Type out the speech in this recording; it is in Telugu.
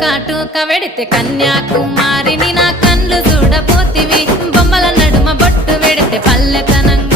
కాటుక వెడితే కన్యాకుమారిని నా కళ్ళు చూడపోతివి బొమ్మల నడుమ బొట్టు వెడితే పల్లెతనంగా